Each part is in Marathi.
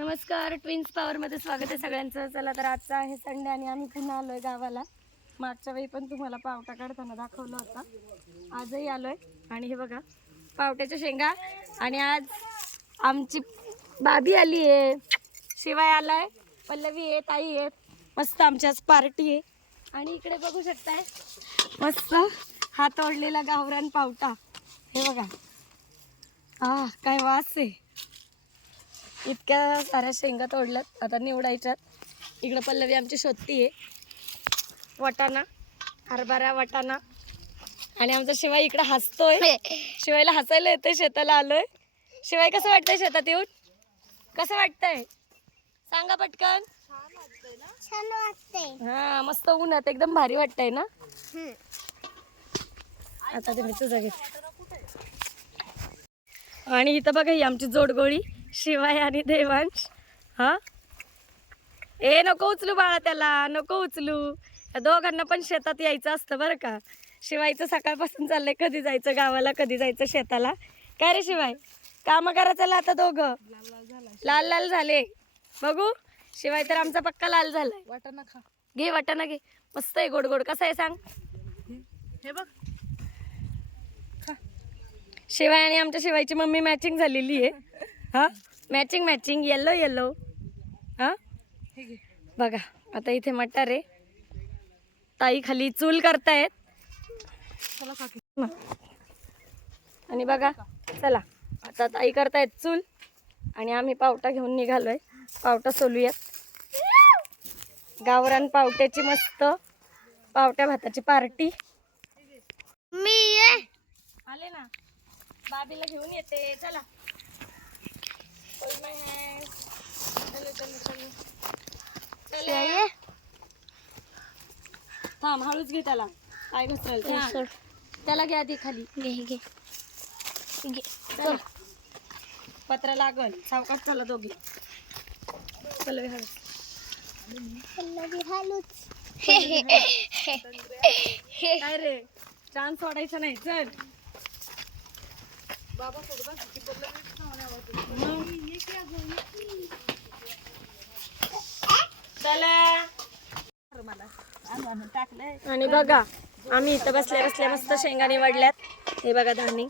नमस्कार, ट्विन्स पॉवर मध्ये स्वागत आहे सगळ्यांचं. चला तर आजचा आहे संडे आणि आम्ही पुन्हा आलोय गावाला. मागच्या वेळी पण तुम्हाला पावटा काढताना दाखवला होता. आजही आलोय आणि हे बघा पावट्याच्या शेंगा. आणि आज आमची बाबी आली आहे, शिवाय आलाय, पल्लवी आहे, ताई आहे. मस्त आमची आज पार्टी आहे. आणि इकडे बघू शकताय मस्त हा तोडलेला गावरान पावटा. हे बघा, काय वास आहे. इतक्या साऱ्या शेंगा तोडल्यात, आता निवडायच्यात. इकडं पल्लवी आमची शोधती आहे. वाटाणा, हरभरा, वाटाणा. आणि आमचा शिवाय इकडं हसतोय. शिवायला हसायला येतंय, शेताला आलोय. शिवाय कसं वाटतंय शेतात येऊन? कसं वाटतंय सांगा पटकन. छान वाटतंय. हा, मस्त उन्हात एकदम भारी वाटतंय ना. आता ते मी तुझं घे. आणि इथं बघा ही आमची जोडगोळी शिवाय आणि देवांश. हा, नको उचलू बाळा, त्याला नको उचलू. या दोघांना पण शेतात यायचं असतं बरं का. शिवायचं सकाळपासून चाललंय कधी जायचं गावाला, कधी जायचं शेताला. काय रे शिवाय, काम करा चला आता दोघं. लाल लाल झाले बघू. शिवाय तर आमचा पक्का लाल झालाय. वाटाणा खा. घे वाटाणा घे, मस्त आहे, गोड गोड. कसा आहे सांग. हे बघ, शिवाय आणि आमच्या शिवायची मम्मी मॅचिंग झालेली आहे. हा, मॅचिंग मॅचिंग, येलो येलो. हा बघा, आता इथे मटार आहे. ताई खाली चूल करतायत. आणि बघा, चला आता ताई करतायत चूल आणि आम्ही पावटा घेऊन निघालोय. पावटा सोलूयात. गावरान पावट्याची मस्त पावट्या भाताची पार्टी. मी आले ना, बाबीला घेऊन येते. चला थांब, हळूच घे त्याला, काय घसरल. त्याला घे आधी खाली. घे. चला. पत्र लागल, सावकाश चला दोघी. पल्लवी हळूच. काय रे, चान्स सोडायचा नाही. चल चला. आणि बघा आम्ही इथं बसल्या बसल्या मस्त शेंगा निवडल्यात. हे बघा धाणी,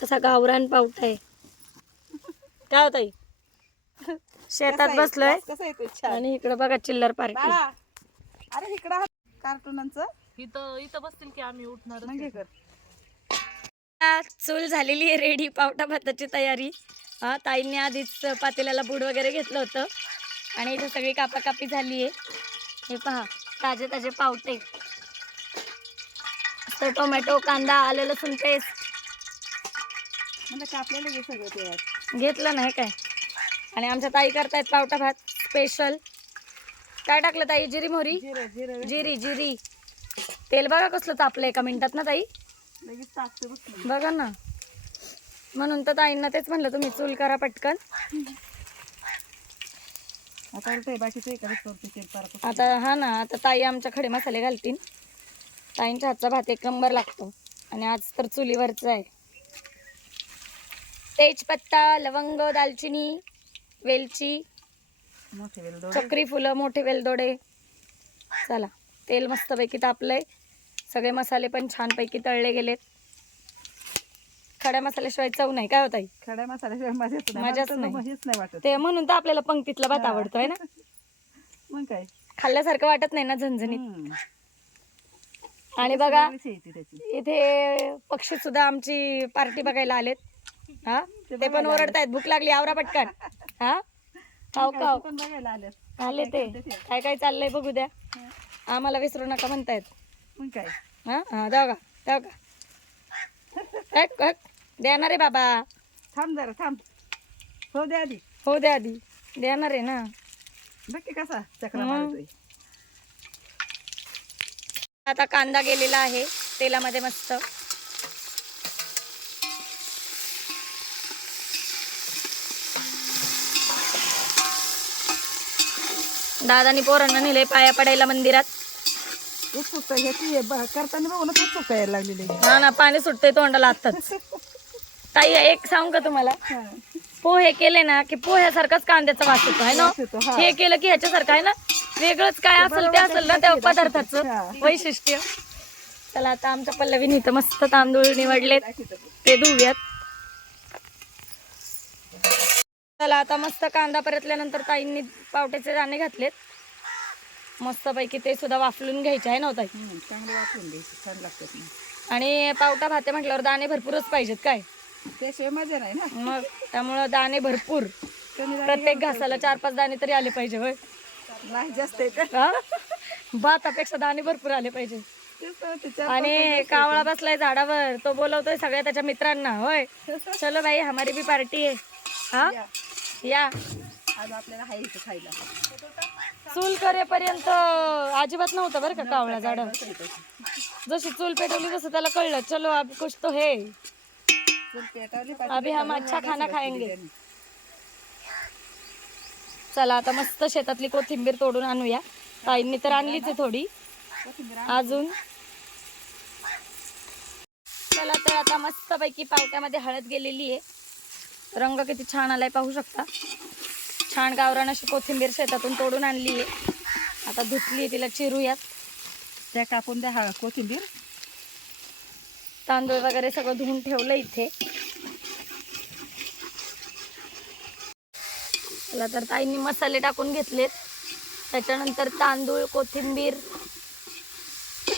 कसा गावरान पावटा आहे. काय होत आई, शेतात बसलोय. आणि इकडे बघा चिल्लर पार्टी. अरे इकडं कार्टूनांचं इथं बसतील की आम्ही उठणार. चूल झालेली आहे रेडी. पावटा भाताची तयारी. हा, ताईंनी आधीच पातेल्याला बूड वगैरे घेतलं होतं. आणि इथे सगळी कापाकापी झाली आहे. हे पहा, ताजे ताजे पावटे. तर टोमॅटो, कांदा, आलं लसूण पेस्ट कापलेलं घे सगळं ते घेतलं नाही काय. आणि आमच्या ताई करतायत पावटा भात स्पेशल. काय टाकलं ताई? जिरी मोहरी, जिरी जिरी. तेल बघा कसलं तापलं एका मिनिटात ना ताई. बघा ना, म्हणून तर ताईंना तेच म्हणलं तुम्ही चूल करा पटकन. आता हा ना, आता ताई आमच्या खडे मसाले घालतील. ताईंच्या हातचा भात एक नंबर लागतो. आणि आज तर चुलीवरचा आहे. तेजपत्ता, लवंग, दालचिनी, वेलची, चक्री फुलं, मोठे वेलदोडे. चला, तेल मस्तपैकी तापलंय. सगळे मसाले पण छानपैकी तळले गेलेत. खड्या मसाल्याशिवाय चव नाही. काय होत खड्या मसाल्याशिवाय मजाच नाही वाटत. ते म्हणून तर आपल्याला पंक्तीतला भात आवडतोय ना. मग काय, खाल्ल्यासारखं वाटत नाही ना झणझणीत. आणि बघा इथे पक्षी सुद्धा आमची पार्टी बघायला आलेत. हा, ते पण ओरडतायत, भूक लागली, आवरा पटकन. हा, खाऊ खाऊ आले ते. काय काय चाललंय बघू द्या. आम्हाला विसरू नका म्हणतायत. मग काय, हा जाऊ का देणार आहे बाबा. थांब जरा, थांब. हो दे आधी, हो द्या आधी, देणार आहे ना. नक्की कसा चक्रा मारतोय. आता कांदा गेलेला आहे तेलामध्ये मस्त. दादानी पोरांना नेले पाया पडायला मंदिरात. उत्सुकता ह्याची करताना बघू ना, उत्सुकता यायला लागलेली. हा ना, पाणी सुटतंय तोंडाला आताच. ताई एक सांगू का तुम्हाला, पोहे केले ना की पोह्यासारखंच कांद्याचा वास येतो आहे ना. वास येतो, हा. हे केलं की ह्याच्यासारखं आहे ना, वेगळंच काय असेल ते असेल ना त्या पदार्थाचं हा. वैशिष्ट्य. चला आता आमच्या पल्लवीने इथं मस्त तांदूळ निवडलेत, ते धुव्यात. चला आता मस्त कांदा परतल्यानंतर ताईंनी पावट्याचे दाणे घातलेत. मस्तपैकी ते सुद्धा वाफलून घ्यायचे आहे ना ताई. चांगले वापरून घ्यायचे, छान लागतात ना. आणि पावटा भाते म्हटल्यावर दाणे भरपूरच पाहिजेत काय त्याशिवाय मजा नाही ना. मग, त्यामुळं दाणे भरपूर, कमी दाणे प्रत्येक घासाला 4-5 दाणे तरी आले पाहिजे होय. नाही जास्त येते. हा? भातापेक्षा दाणे भरपूर आले पाहिजे. तेच तर ते चार आणि कावळा बसलाय झाडावर, तो बोलवतोय सगळ्या त्याच्या मित्रांना. होय, चलो भाई हमारी भी पार्टी आहे. हा या. या. आज आपल्याला हाय इथं खायला. चूल करेपर्यंत अजिबात नव्हतं बरं का कावळा झाडावर. जशी चूल पेटवली तसं त्याला कळलं, चलो अब कुछ तो है, चूल पेटवली पाहिजे. अभी हम अच्छा खाना खाएंगे. चला आता मस्त शेतातली कोथिंबीर तोडून आणूया. ताईंनी तर आणलीच आहे थोडी अजून. चला तर आता मस्तपैकी पावट्यामध्ये हळद गेलेली आहे. रंग किती छान आलाय पाहू शकता. छान गावरान अशी कोथिंबीर शेतातून तोडून आणली आहे. आता धुतली, तिला चिरूयात. त्या कापून द्या कोथिंबीर. तांदूळ वगैरे सगळं धुवून ठेवलं इथे. चला तर ताईंनी मसाले टाकून घेतलेत. त्याच्यानंतर तांदूळ,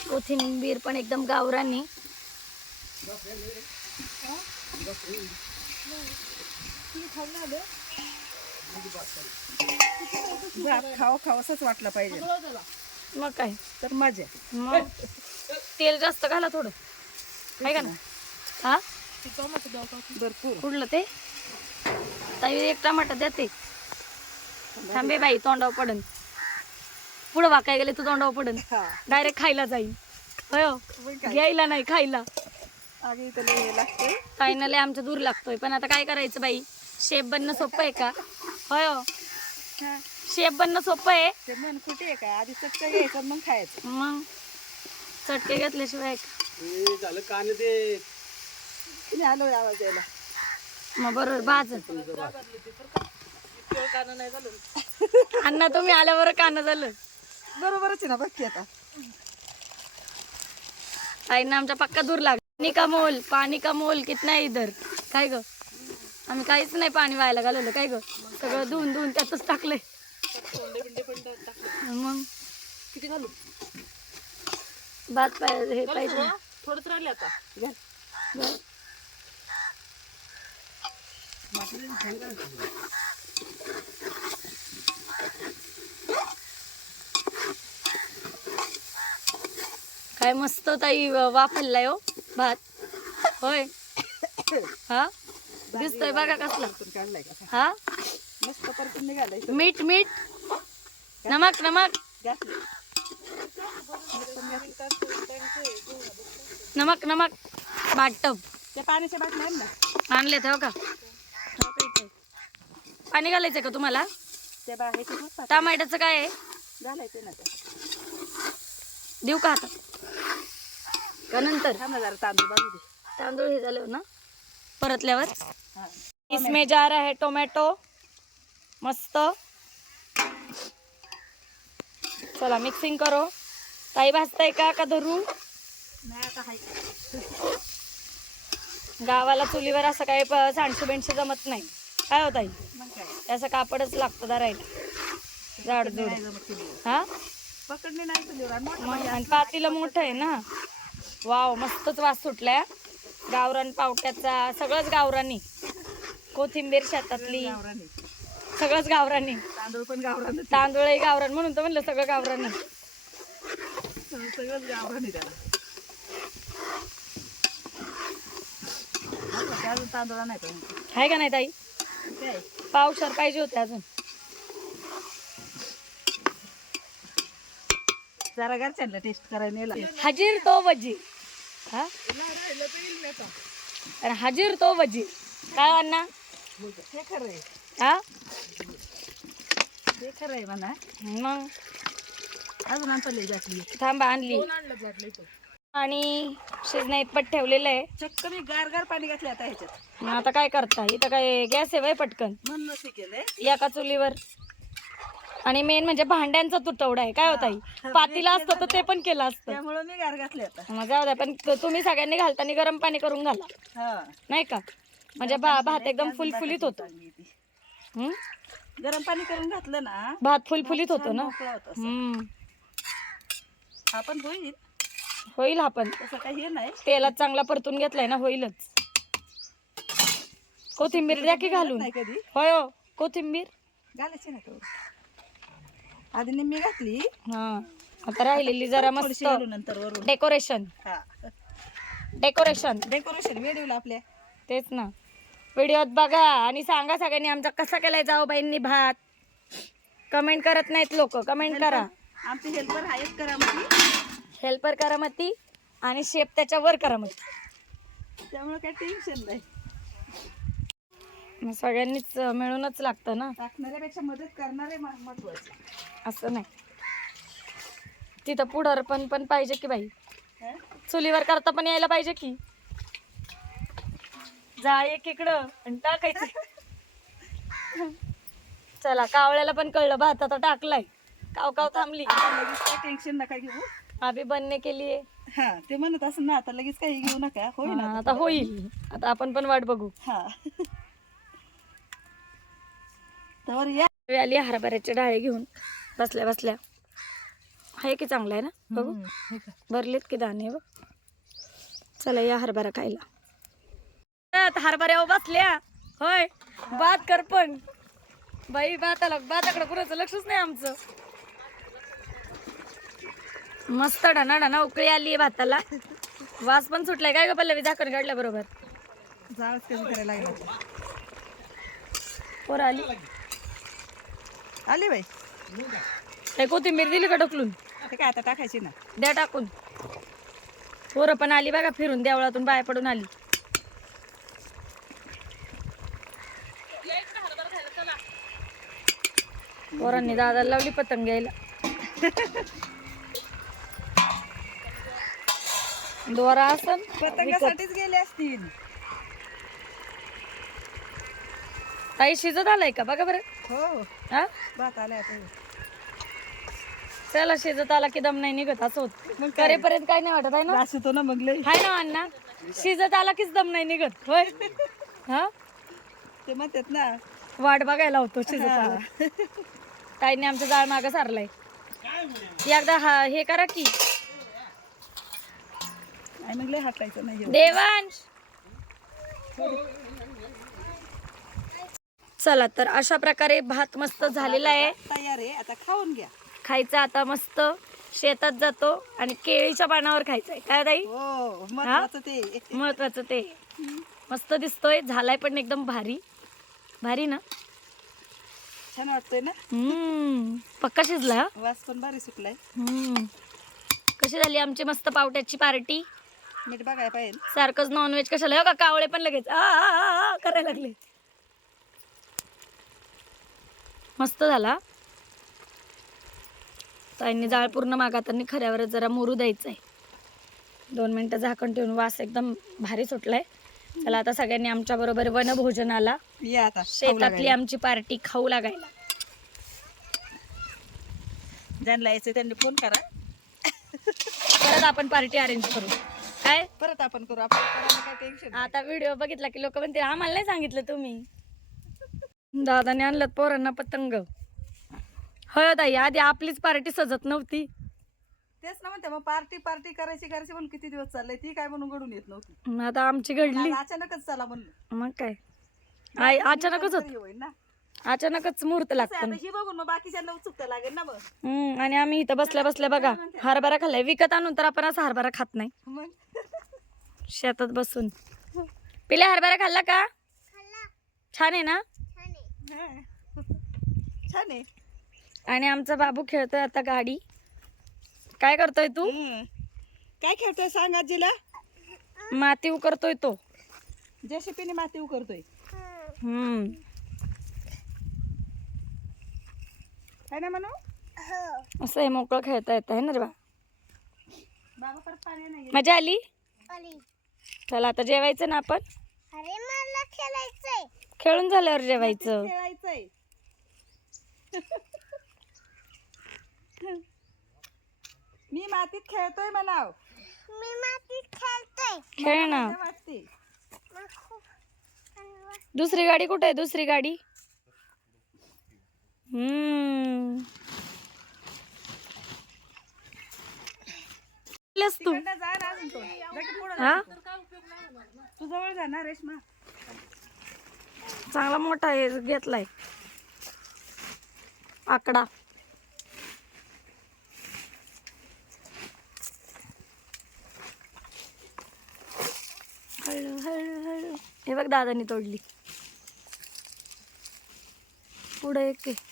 कोथिंबीर पण एकदम गावरानी. खाव खावसच वाटलं पाहिजे, मग काय तर मजा. मग तेल जास्त घाला थोडं, आहे का ना. हा भरपूर. कुठलं ते ताई, एक टमाटा देते. थांबे बाई, तोंडावर पडन. पुढं वाकाय गेले तू तोंडावर पडन. डायरेक्ट खायला जाईल. होय हो. घ्यायला नाही, खायला. आगे इथं लय लागतंय. ताईंना लय आमच्या दूर लागतोय, पण आता काय करायचं बाई, शेफ बनणं सोपं आहे का. होय हो, शेफ बनणं सोपं आहे. ते मन कुठे आहे का, आधी चटका घ्यायचं मग खायचं. मग चटके घेतल्याशिवाय झालं कान ते आलो आवाज द्यायला. मग बरोबर भाज. अण्णा तुम्ही आल्यावर कान झालं. बरोबरच आहे ना. बघ आता ताईंना आमच्या पक्का दूर लाग. पाणी का मोल कितना है इधर. काय ग, आम्ही काहीच नाही पाणी व्हायला घालवलं काय ग, सगळं धुवून धुवून त्यातच टाकलंय. मग किती घालू. भात हे पाहिजे. थोडंच राहिले आता. काय मस्त ताई वाफललाय हो भात. होय. हा दिसतोय बघा कसला. काढलाय का. हा मस्त परतून निघालाय. मीठ नमक नमक बाटप. त्या पाण्याच्या बाटल्या आहे ना, आणले हो का. पाणी घालायचंय का तुम्हाला. त्या बाहेर टमाट्याचं काय आहे घालायचं ना. देऊ का हातात का नंतर. जरा तांदूळ बाजू दे. तांदूळ हे झालं ना परतल्यावर. इसमें जा रहा है टोमॅटो. मस्त. चला मिक्सिंग करो. ताई भाजताय का धरू. नाही आता हाय. गावाला चुलीवर असं काही सांडशी बेंडशी जमत नाही. काय होत आई, मग काय असं कापडच लागतं धरायला. जाडजूड. नाही जमत चुलीवर. हा पकडली नाही चुलीवर. आणि मोठं मग आणि पातीला मोठं आहे ना. वाव मस्तच वास सुटलाय. गावरान पावट्याचा, सगळंच गावरानी. कोथिंबीर शेतातली, गावरानी. सगळंच गावरानी. तांदूळ पण गावरान. तांदूळही गावरान, म्हणून तर म्हणलं सगळं गावरानी. सगळंच गावरानी त्याला. अजून तांदूळ नाही पाहिजे. आहे का नाही ताई. पावशर पाहिजे होते अजून. जरा घरच्यांना टेस्ट करायला नेला. हजीर तो वजीर. हा आणि हजीर तो वजीर. काय अण्णा हे खरं आहे. हा हे खरं आहे म्हणा. मग अजून आणतो लई जातली. थांबा आणली. आणि शिजण्या इतपत ठेवलेलं आहे. चक्क मी गार पाणी घातले आता ह्याच्यात. मग आता काय करता, इथं काय गॅस आहे वय पटकन म्हणूनच हे केलंय. एका चुलीवर. आणि मेन म्हणजे भांड्यांचा तुटवडा आहे. काय होता पातीला असतं तर ते पण केलं असतं. त्यामुळे मी गार घातले आता. मग जाऊ द्या, पण तुम्ही सगळ्यांनी घालताना गरम पाणी करून घाला, हा नाही का? म्हणजे भात एकदम फुलफुलीत होतो. गरम पाणी करून घातलं ना, भात फुलफुलीत होतो ना. मोकळा होतो असा. हा पण होईल, होईल. हा पण तसं काही हे नाही. तेलात चांगला परतून घेतलाय ना, होईलच. कोथिंबीर द्या की घालून. नाही कधी होय हो, कोथिंबीर घालायची ना तेवढं. आधी निम्मी घातली, हा. आता राहिलेली जरा थोडीशी मस्त घालू नंतर वरून. डेकोरेशन. हा डेकोरेशन व्हिडिओला आपल्या. तेच ना. व्हिडिओत बघा आणि सांगा सगळ्यांनी आमचा कसा केलाय जाऊबाईंनी भात. कमेंट करत नाहीत लोक, कमेंट करा. आमचे हेल्पर आहेत करामती. हेल्पर करामती आणि शेप त्याच्या वर करामती. त्यामुळे काही टेन्शन नाही. मग सगळ्यांनीच मिळूनच लागतं ना. टाकणाऱ्यापेक्षा मदत करणारे महत्वाचे. असं नाही, तिथं पुढं पण पाहिजे की बाई. हं? चुलीवर करता पण यायला पाहिजे की. जा एक इकडं आणि टाकायचं. चला, कावळ्याला पण कळलं भात आता टाकलाय. काव थांबली. आता लगेच काही टेन्शन नका घेऊ. अभी बनने के लिए. हा ते म्हणत असं ना, आता लगेच काही घेऊ नका. होईल हा, आता होईल. आता आपण पण वाट बघू. हा तर या. आली हरभऱ्याचे डाळे घेऊन बसल्या बसल्या. आहे की चांगला आहे ना, बघू भरलेत की दाणे बघ. चला या हरभरा खायला. हरभऱ्या बसल्या होय. भात कर पण बाई, भाताकडे कुणाचं लक्षच नाही आमचं. मस्त डना उकळी आली भाताला. वास पण सुटलाय. काय ग पल्लवी, झाकण काढल्या बरोबर जाळच कमी करायला लागला. पोर आली. आली बाई. काय कोथिंबीर दिली का ढकलून? ते काय आता टाकायची ना. द्या टाकून. पोरं पण आली बघा, फिरून देवळातून बाहेर पडून आली. पोरांनी दादाला लावली पतंग घ्यायला. दोरा असन पतंगासाठीच गेले असतील. ताई शिजत आलाय का बघा बरं. हो हा, भात आलाय आता. त्याला शिजत आला की दम नाही निघत असं होत. मग करेपर्यंत काय नाही वाटत आहे ना. त्रास होतो ना मग लई. हाय ना अण्णा, शिजत आला कीच दम नाही निघत. होय. हा, ते म्हणतात ना, वाट बघायला होतो शिजत आला. ताईने आमचं जाळ मागं सारलाय. एकदा हे करा की. मग लय हटायचं नाही. देवांश, चला तर अशा प्रकारे भात मस्त झालेला आहे. तयार आहे, आता खाऊन घ्या. खायचा आता मस्त. शेतात जातो आणि केळीच्या पानावर खायचंय. काय ताई? हो, महत्वाचं ते. महत्वाचं ते. मस्त दिसतोय, झालाय पण एकदम भारी. भारी ना, छान वाटतंय ना. पक्का शिजला. हा, वास पण भारी सुटलाय. कशी झाली आमची मस्त पावट्याची पार्टी. मीठ बघायला पाहिजे. सारखंच नॉनव्हेज कशाला. हो का, कावळे पण लगेच आ करायला लागले. मस्त झाला. ताईंनी जाळ पूर्ण मागातानी खऱ्यावर जरा मोरू द्यायचंय. 2 मिनिटं झाकण ठेवून वास एकदम भारी सुटलाय. चला आता सगळ्यांनी आमच्या बरोबर वनभोजनाला या आता. शेतातली आमची पार्टी खाऊ लागायला. ज्यांना यायचं त्यांनी फोन करा. परत आपण पार्टी अरेंज करू. काय परत आपण करू. आपण करायला काय टेन्शन. आता व्हिडिओ बघितला की लोक म्हणतील आम्हाला नाही सांगितलं तुम्ही. दादाने आणलं पोरांना पतंग. होय ताई, आधी आपलीच पार्टी सजत नव्हती. तेच ना म्हणते, मग पार्टी करायची म्हणून किती दिवस चाललंय. ती काय म्हणून घडून येत नव्हती. मग आता आमची घडली. अचानकच चला म्हणलं. मग काय, अचानकच होत. ना अचानकच मुहूर्त लागतो. आता ही बघून मग बाकीच्यांना उत्सुकता लागेल ना मग. आणि आम्ही इथं बसल्या बसल्या बघा हरभरा खाल्लाय. विकत आणून तर आपण असा हरभरा खात नाही. मग शेतात बसून. पिल्या हरभरा खाल्ला का? छान आहे ना. छान आहे. आणि आमचा बाबू खेळतोय आता गाडी. काय करतोय तू? काय खेळतोय सांग आजीला. माती उकरतोय तो. जेसीपीने माती उकरतोय. काय ना म्हणू. असं आहे, मोकळं खेळता येत आहे ना रे बा. बाबा पाणी नाही. मजा आली. चला आता जेवायचं ना आपण. अरे मला खेळायचंय. खेळून झाल्यावर जेवायचं. खेळायचंय. मी मातीत खेळतोय म्हणाव. मी मातीत खेळतोय. खेळ ना. मजा वाटते. मला खूप दुसरी गाडी कुठे आहे? दुसरी गाडी. तू तिकडनं जा ना अजून तो. जा की पुढं. हा तू जवळ जा ना रेश्मा. चांगला मोठा आहे घेतलाय आकडा. हळू हळू हळू. हे बघ दादानी तोडली. पुढे एक आहे.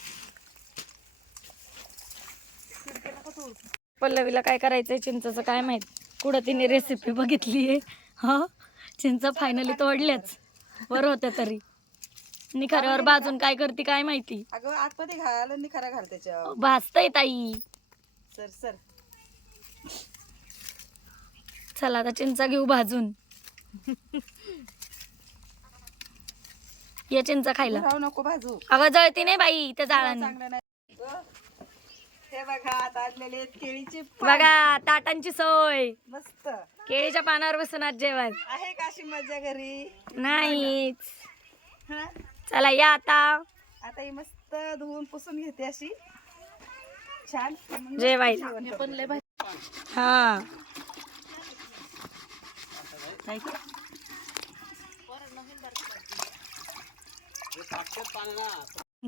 पल्लवीला काय करायचंय चिंचचं काय माहित. कुठं तिने रेसिपी बघितली आहे. हा चिंच फायनली तोडल्याच वर होत्या तरी. निखाऱ्यावर भाजून काय करते काय माहिती. अगं आतमध्ये घाल आणि खरा घाल त्याच्यावर. भाजतय ताई. Sir sir. चला आता चिंचा घेऊ भाजून. ये चिंचा खायला. राहू नको भाजू. अगं जळती नाही बाई त्या जाळाने. चांगलं नाही. हे बघा आता आणलेले आहेत केळीचे पान. बघा ताटांची सोय. मस्त केळीच्या पानावर बसून आज जेवण. आहे का अशी मजा घरी? नाहीच. हा चला या आता आता ही मस्त धुवून पुसून घेते अशी छान. जेवायला. पण लय भारी. हा काय की?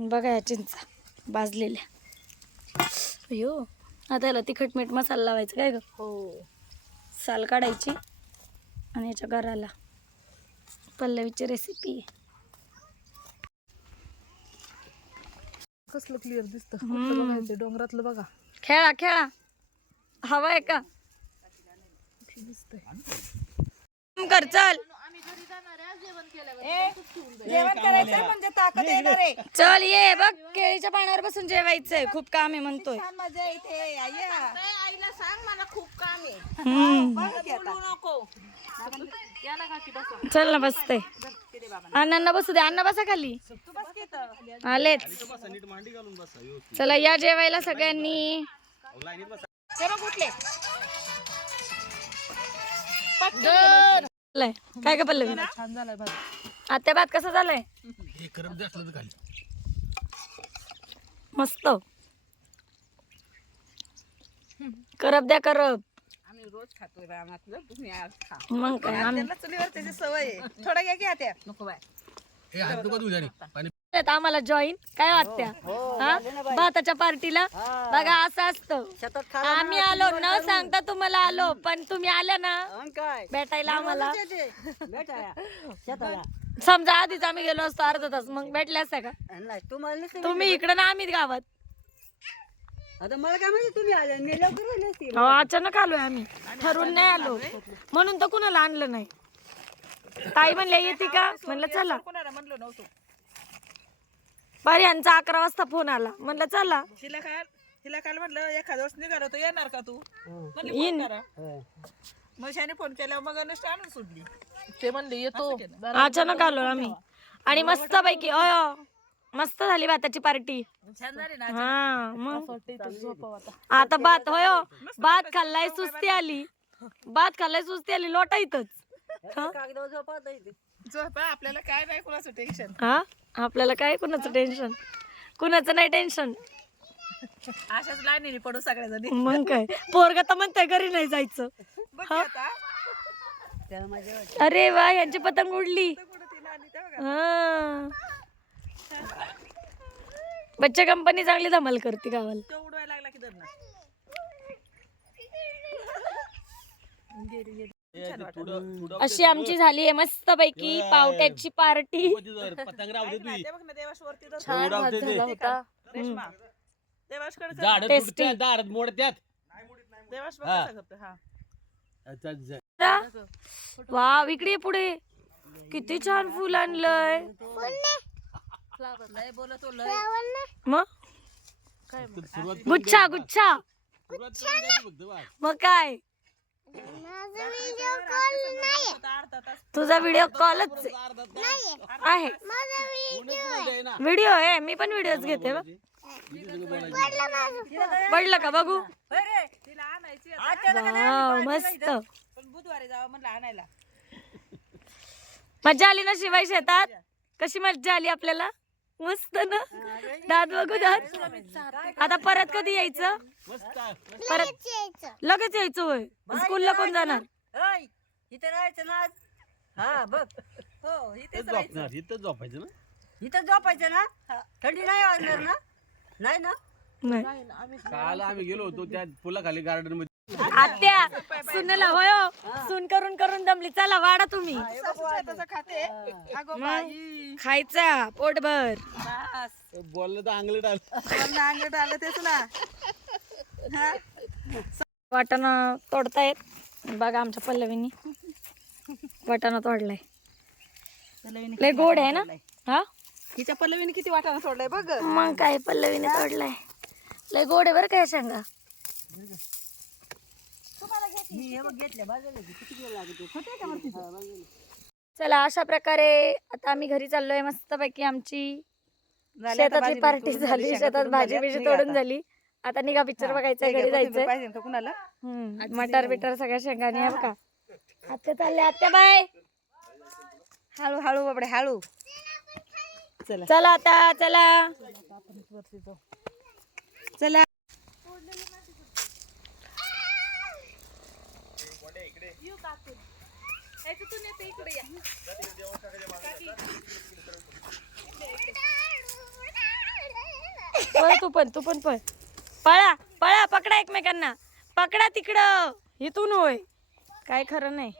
बघा या चिंचा भाजलेल्या. अयो आता याला तिखट मीठ मसाला लावायचा काय ग. हो साल काढायची आणि याच्या घराला. पल्लवीची रेसिपी. कसलं क्लिअर दिसतं. डोंगरातलं बघा खेळा खेळा. हवा आहे का? कर चल. जेवण करायचं म्हणजे ताकद येणार आहे. चल ये बघ केळीच्या पानावर बसून जेवायचंय. खूप काम आहे म्हणतोय. छान मजा इथे. आईला सांग मला खूप काम आहे. हम्म. बघ की आता. चल ना बसते. अण्णांना बसू दे. अण्णा बसा खाली. तू बस की इथं. आलेच. चला या जेवायला सगळ्यांनी. लय. काय का पल्लवी. छान झालाय भात. आत्या भात कसा झालाय? मस्त. करप द्या करप. आम्ही रोज खातोय रानातलं. तुम्ही आज खा. मग काय आम्ही त्यांना चुलीवर त्याची सवय आहे. थोडं घ्या की आता. नको बाय. आम्हाला जॉईन काय वाटत्या. हा भाताच्या पार्टीला बघा असं असतं. आम्ही आलो न सांगता तुम्हाला आलो. पण तुम्ही आल्या ना भेटायला आम्हाला. समजा आधीच आम्ही गेलो असतो अर्धा तास मग भेटले असत्या का तुम्ही इकडं ना आम्ही गावात. आता मला काय माहिती तुम्ही आले. मी लवकर आले असतील. हो अचानक आलोय आम्ही. ठरवून नाही आलो म्हणून तर कुणाला आणलं नाही. ताई म्हणल्या येते का म्हणलं चला. कोणाला म्हणलो नव्हतो. बरं यांचा 11 वाजता फोन आला म्हणलं चला. हिला काल म्हटलं एखाद्या वेळेस निघालो तर येणार का तू? येईन. मग शाने फोन केला मग अनुष्ठा आणून सोडली. ते म्हणले येतो. अचानक आलो आम्ही. आणि मस्त पैकी अय मस्त झाली भाताची पार्टी. छान झाली ना. हा मग आता भात होय भात खाल्लाय सुस्ती आली. भात खाल्लाय सुस्ती आली लोटा इथंच. झोपा आपल्याला काय नाही कुणाचं टेन्शन. हा आपल्याला काय कुणाचं टेन्शन. कुणाचं नाही टेन्शन. अशाच लाईनीने पडू सगळ्याजणी. मग काय पोरगा तर म्हणताय घरी नाही जायचं. बघ की आता. अरे वा यांची पतंग उडली. कुठं तिला आली तेव्हा का? हा बच्चा कंपनी चांगली धमाल करते गावाला. तो उडवायला लागला की धरणं. अशी आमची झाली आहे मस्त पैकी पावट्याची पार्टी. ते बघ ना देवाश वरती रेश्मा. देवाशकडे टेस्टी. देवाश बघ कसं करतो. हा वाव इकडे ये पुढे. किती छान फुल आणलंय. लय बोलतो मग गुच्छा गुच्छा. मग काय माझा व्हिडिओ कॉल नाही तुझा व्हिडिओ कॉलच आहे. माझा व्हिडिओ आहे. व्हिडिओ आहे, मी पण व्हिडिओज घेते बघ. पडलं माझं पडलं का बघू? तिला आणायची वाव, मस्त पण बुधवारी जावं म्हणलं आणायला. मज्जा आली ना शिवाय शेतात? कशी मज्जा आली आपल्याला? मस्त ना. दात बघू दात. आता परत कधी यायचं? परत यायचं. लगेच यायचं होय? स्कूलला कोण जाणार? इथे राहायचं ना आज. हा बघ हो इथेच राहायचं. इथं झोपायचं ना. इथं झोपायचं ना. थंडी नाही वाजणार ना. नाही ना. नाही. काल आम्ही गेलो होतो त्या पुलाखाली गार्डन मध्ये. आत्या सुनेला होय हो. सून करून करून दमली. चला वाढा तुम्ही. खाते अगो बाई. खायचा पोटभर. बस बोललं तर अंगलट आलं. अंगठ आलं तेच ना. वाटाणा तोडतायत बघा आमच्या पल्लवीनी. वाटाणा तोडलाय. लय गोड आहे ना. हा हिच्या पल्लवीने किती वाटाणा सोडलाय बघ. मग काय पल्लवीने तोडलाय. लय गोड आहे बरं काय शेंगा. चला अशा प्रकारे आता आम्ही घरी चाललोय. मस्त पैकी आमची शेतातली पार्टी झाली. शेतात भाजी बिजी तोडून झाली. आता निघा पिक्चर बघायचं, घरी जायचंय. पाहिजे का कुणाला. मटार बिटर सगळ्या शेंगाने आहे बघा. आत्या चालले. आत्या बाय. हळू हळू बाबडे हळू. चला चला आता चला. चला. पळ तू पण पळ. पळा पळा पकडा एकमेकांना. पकडा तिकडं. इथून होय काय खरं नाही.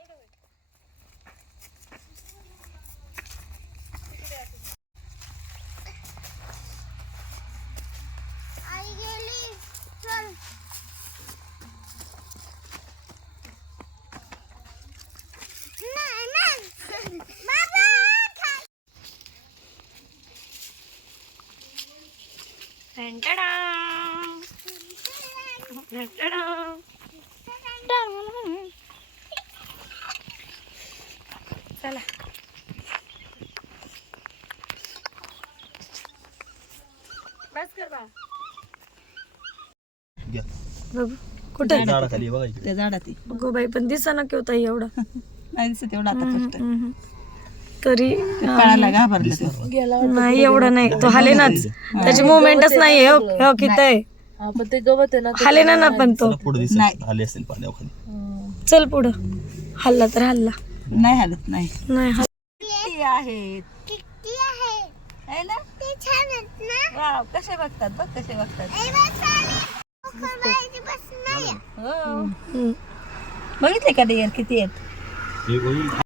आई गेली. चल. नाही, नाही. बाबा, खा. चला बस कर बा. बघू कुठे झाडाखाली बघा इकडे. त्या झाडात गो बाई पण दिसा ना केवता एवढा. नाही दिसत एवढा आता कष्ट. तरी काळाला घाबरलं ते. नाही एवढं नाही. तो हालेनाच. त्याची मुवमेंटच नाही. हो किती आहे. ते गवत आहे ना. हालेना ना पण तो. पुढे दिसत आले असतील पाण्याखाली. चल पुढं. हल्ला तर हल्ला. नाही हालत नाही. नाही किती आहेत किती आहे. है ना. ते छान आहेत ना. वाव कसे बघतात बघ कसे बघतात. ए, बस आली. बाईची बस नाही आहे. हो हल्ला. बघितले का डिअर किती आहेत.